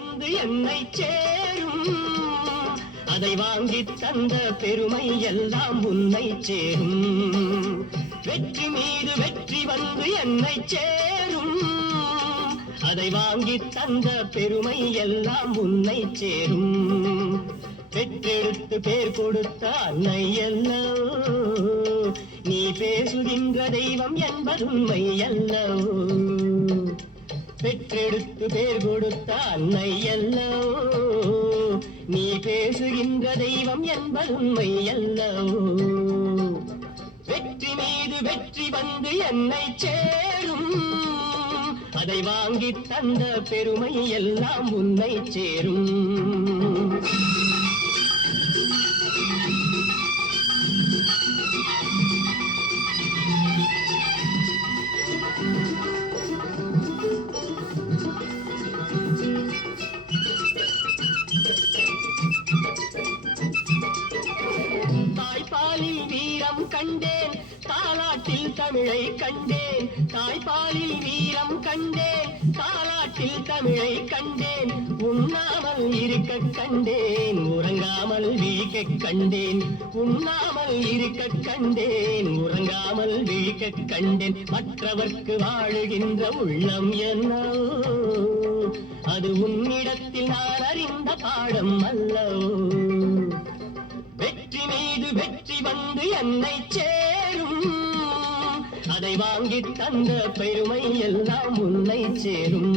வந்து என்னை சேரும். அதை வாங்கி தந்த பெருமை எல்லாம் உன்னை சேரும். வெற்றி மீது வெற்றி வந்து என்னை சேரும். அதை வாங்கி தந்த பெருமை எல்லாம் உன்னை சேரும். பெற்றெடுத்து பேர் கொடுத்த அன்னை அல்லவோ, நீ பேசுகின்ற தெய்வம் என்பது உண்மை அல்லவோ. பெற்றெடுத்து பேர் கொடுத்த அன்னை அல்லவோ, நீ பேசுகின்ற தெய்வம் என்பது உண்மை அல்லவோ. வெற்றி மீது வெற்றி வந்து என்னை சேரும். அதை வாங்கி தந்த பெருமை எல்லாம் உன்னை சேரும். தாய்ப்பாலில் வீரம் கண்டேன், தாலாட்டில் தமிழை கண்டேன். தாய்ப்பாலில் வீரம் கண்டேன், தாலாட்டில் தமிழை கண்டேன். உண்ணாமல் இருக்க கண்டேன், உறங்காமல் விழிக்க கண்டேன். உண்ணாமல் இருக்க கண்டேன், உறங்காமல் விழிக்க கண்டேன். மற்றவர்க்கு வாழுகின்ற உள்ளம் என்னவோ, அது உன்னிடத்தில் நான் அறிந்த பாடம் அல்லவோ. வெற்றி மீது வெற்றி வந்து என்னை சேரும். அதை வாங்கி தந்த பெருமை எல்லாம் உன்னை சேரும்.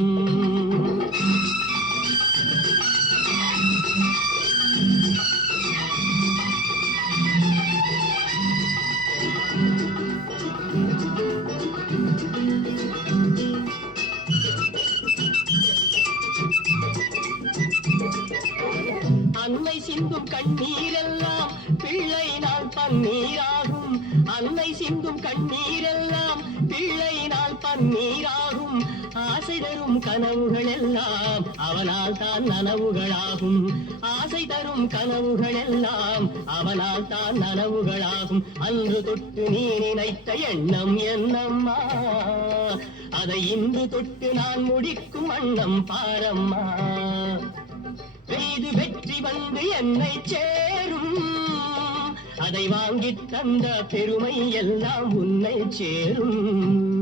அன்னை சிந்தும் கண்ணீரெல்லாம் பிள்ளை நாள் பன்னீராகும். அன்னை சிந்தும் கண்ணீரெல்லாம் பிள்ளை நாள் பன்னீராகும். ஆசை தரும் கனவுகள் எல்லாம் அவனால் தான் நனவுகளாகும். ஆசை தரும் கனவுகள் எல்லாம் அவனால் தான் நனவுகளாகும். அன்று தொட்டு நீ நினைத்த எண்ணம் என்னம்மா, அதை இன்று தொட்டு நான் முடிக்கும் வண்ணம் பாரம்மா. மீது வெற்றி வந்து என்னை சேரும். அதை வாங்கி தந்த பெருமை எல்லாம் உன்னை சேரும்.